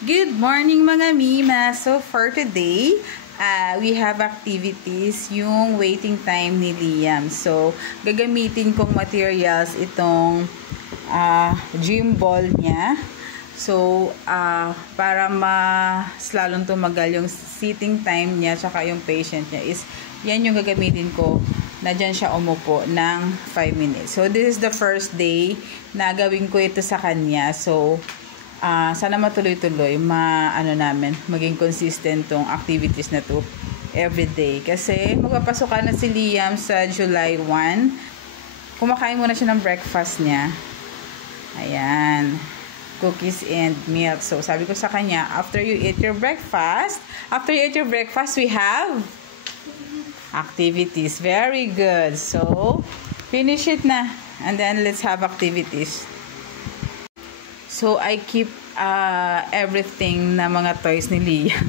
Good morning mga Mima! So for today, we have activities, yung waiting time ni Liam. So gagamitin kong materials itong gym ball niya. So para mas lalong tumagal yung sitting time niya tsaka yung patient niya is yan yung gagamitin ko na dyan siya umupo ng 5 minutes. So this is the first day na gawin ko ito sa kanya. So sana matuloy-tuloy, maging consistent tong activities na to everyday. Kasi magpapasok na si Liam sa July 1. Kumakain muna siya ng breakfast niya. Ayan. Cookies and milk. So, sabi ko sa kanya, after you eat your breakfast, we have activities. Very good. So, finish it na. And then, let's have activities. So, I keep everything na mga toys ni Liam.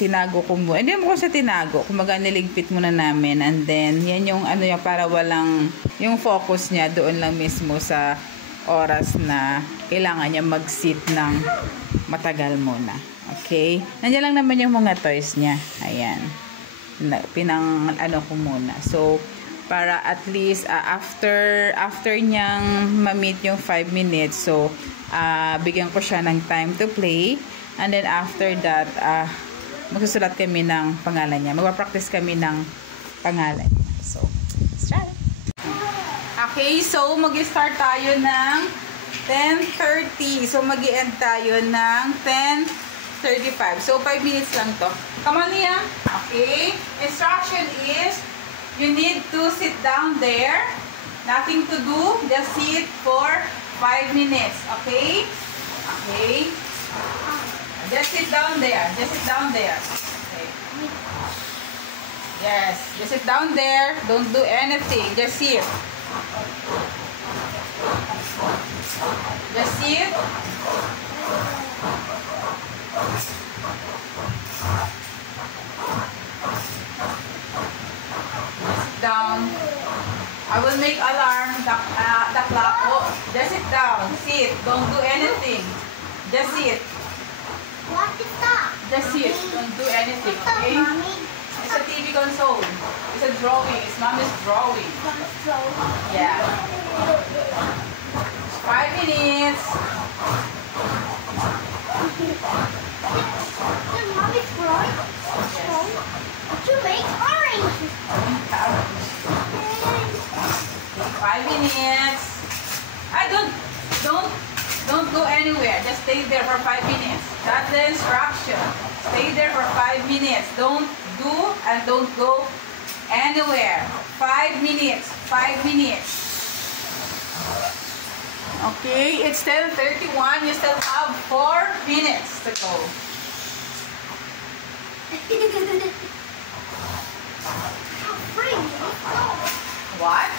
Tinago ko muna. Hindi mo ko siya tinago. Kumaga niligpit muna namin. And then, yan yung para walang, yung focus niya doon lang mismo sa oras na kailangan niya mag-sit ng matagal muna. Okay? Nandiyan lang naman yung mga toys niya. Ayan. Ko muna. So, para at least after niyang ma-meet yung 5 minutes, so bigyan ko siya ng time to play, and then after that magsusulat kami ng pangalan niya, magpa-practice kami ng pangalan niya. So let's try. Okay, so mag-start tayo ng 10:30, so mag-i-end tayo ng 10:35, so 5 minutes lang to. Come on, Liam. Okay, instruction is you need to sit down there. Nothing to do. Just sit for 5 minutes. Okay? Okay? Just sit down there. Just sit down there. Okay. Yes. Just sit down there. Don't do anything. Just sit. Just sit. Down. I will make alarm the clock. Oh, just sit down. Sit. Don't do anything. Just sit. What is that? Just sit. Don't do anything. Okay? It's a TV console. It's a drawing. It's mommy's drawing. Yeah. 5 minutes. Mommy's drawing. To make orange. 5 minutes. Don't go anywhere. Just stay there for 5 minutes. That's the instruction. Stay there for 5 minutes. Don't do and don't go anywhere. 5 minutes. 5 minutes. Okay, it's 10:31. You still have 4 minutes to go. What?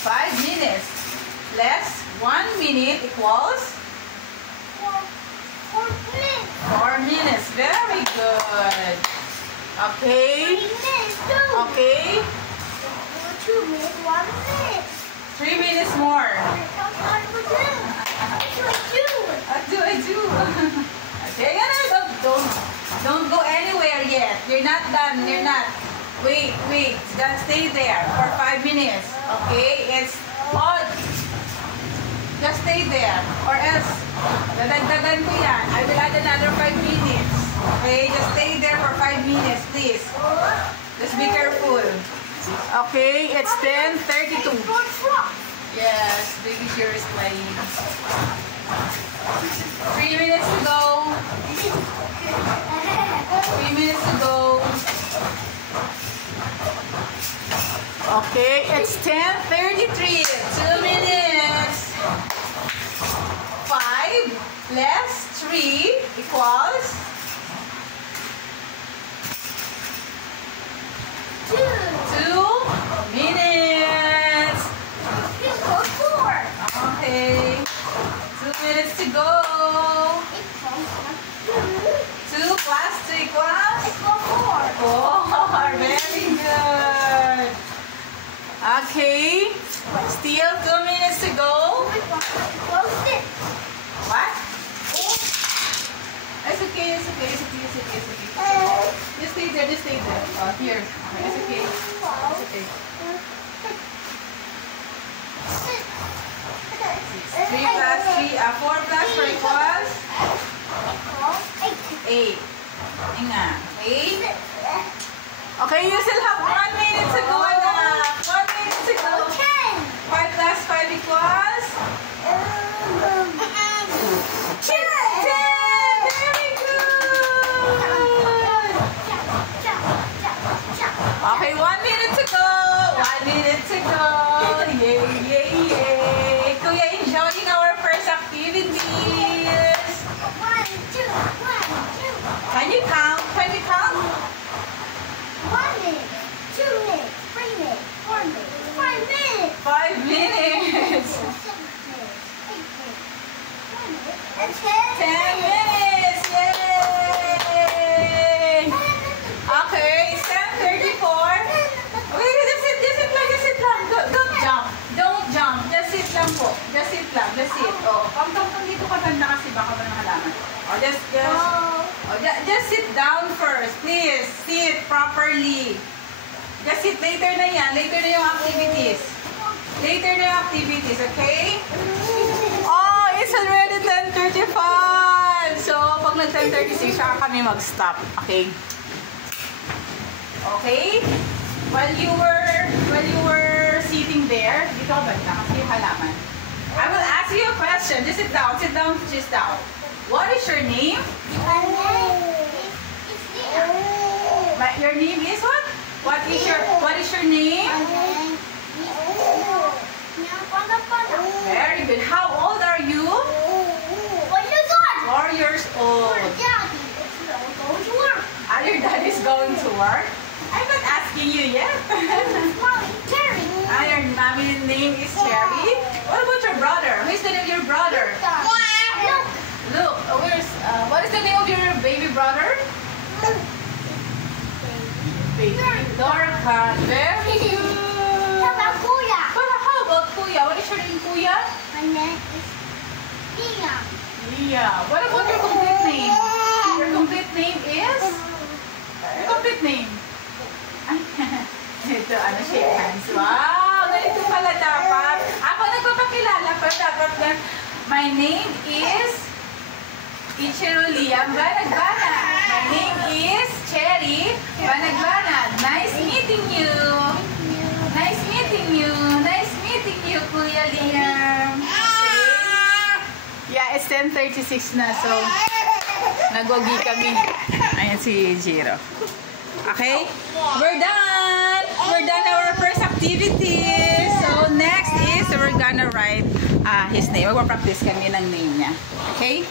5 minutes. Less 1 minute equals 4 minutes. Very good. Okay. 3 minutes too. Okay. 2 minutes, 1 minute. 3 minutes more. I do. Okay, don't go anywhere yet. You're not done. You're not. Wait. Just stay there for 5 minutes. Okay, it's odd. Just stay there, or else dadagdagan ko yan. I will add another 5 minutes. Okay, just stay there for 5 minutes, please. Just be careful. Okay, it's 10:32. Yes, baby here is playing. 3 minutes to go. 3 minutes to go. Okay, it's 10:33. 2 minutes. 5 less 3 equals 2 minutes. 4. Okay. 2 minutes to go. 2 plus 2 equals 4. Very good. Okay. Still 2 minutes to go. What? It's okay, it's okay, it's okay, it's okay, it's okay. Just stay there, just stay there. Oh, here. Okay, it's okay. It's okay. 3 plus 3, 4 plus 4 equals? 8. Inga. 8. Okay, you still have 1 minute to go na. 1 minute to go. 5 plus 5 equals? 10. Very good. Okay, 1 minute to go. 1 minute to go. Yay, yay, yay. Kuya, enjoying our first activities. 1, 2, 1, 2. Can you count? Can you count? 1 minute, 2 minutes, 3 minutes, 4 minutes, 5 minutes. 5 minutes. 6 minutes, 8 minutes, 9 minutes, and 10 minutes. Yay! Okay, it's 10:34. Okay, just sit lang, just sit lang. Don't jump. Don't jump. Just sit lang po. Just sit lang. Just sit. Oh, come dito ka banda kasi baka ba halaman. Oh, just sit down first. Please, sit properly. Just sit. Later na yan. Later na yung activities. Later na yung activities, okay? Oh, it's already 10:35. So, pag nag-10:36, saka kami mag-stop. Okay? Okay? While you were sitting there, dito ka banda kasi yung halaman. I will ask you a question. Just sit down. Sit down. Just down. What is your name? Your name is what? What is your name? Very good. How old are you? 4 years old. Are your dad is going to work? I'm not asking you yet. Your mommy's name is Cherry. What about your brother? Who's the name of your brother? Look, what is the name of your baby brother? Baby Dorcas. Very good. How about Kuya? How about Kuya? What is your name, Kuya? My name is Tia. Leah. What about your complete name? Your complete name is? Your complete name? Ito, shake hands. Wow, ganito pala dapat. Ako nagpapakilala pa dapat na. My name is Ichiro Liam Banagbanag. My name is Cherry Banagbanag. Nice meeting you. Nice meeting you. Nice meeting you, Kuya Liam. Okay. Yeah, it's 10:36 na, so nagwagi kami. Ayan si Jiro. Okay? We're done! We're done our first activity. So, next is we're gonna write his name. Magpa-practice kami ng name niya. Okay?